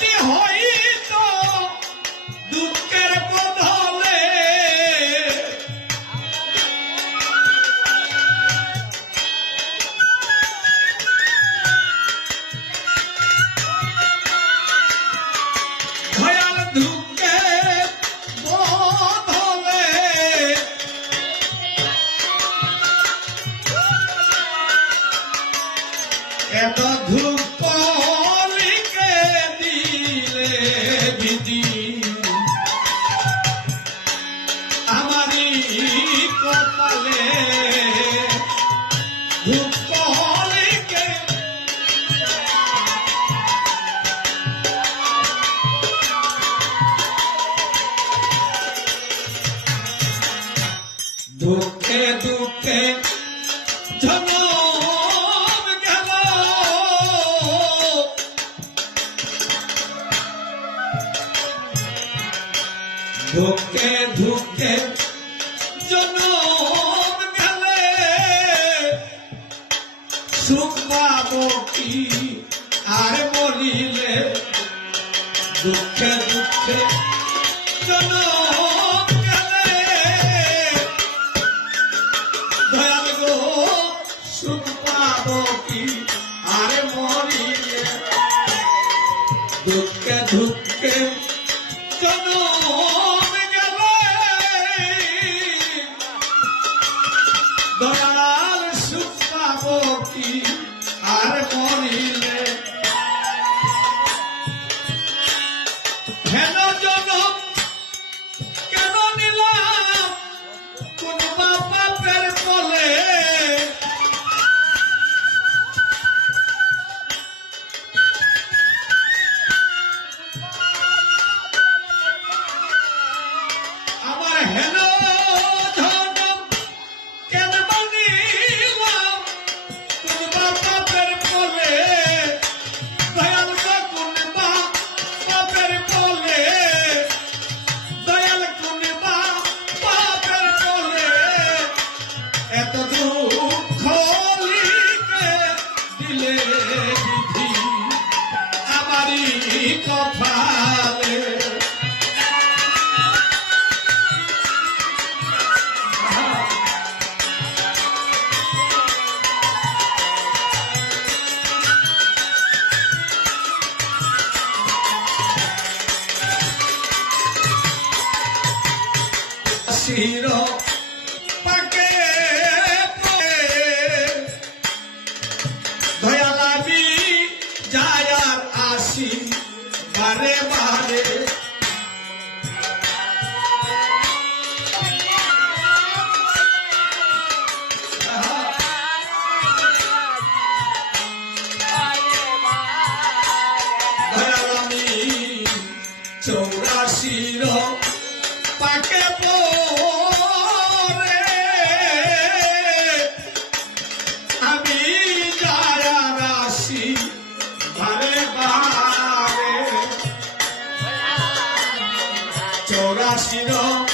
অতি হইতো দুঃখের বদলে ভয়াল দুঃখের বদলে এত দুঃখ লিখে দিলে বিধি আমারই কপালে দুঃখ লিখে দুঃখে দুঃখে জনম গেল দুঃখে দুঃখে জনম গেলে সুখ পাবো কি আর মরিলে দুঃখে দুঃখে জনম গেলে দয়াল গো সুখ পাবো কি আর মরিলে দুঃখে দুঃখে জনম গেলে দয়াল সুখ পাবো কি আর মরিলে হেন জনম কেন নিলাম কোন পাপের ফলে আমার হেন জনম কেন নিলাম কোন পাপের ফলে দয়াল কোন পাপের ফলে দয়াল কোন পাপের ফলে এত দুঃখ লিখে দিলে বিধি আমারই কপালে শির পাকে দয়াল আমি যাই আর আসি বারে বারে দয়াল আমি 84 পাকে পরে আমি যাই আর আসি বারে বারে 84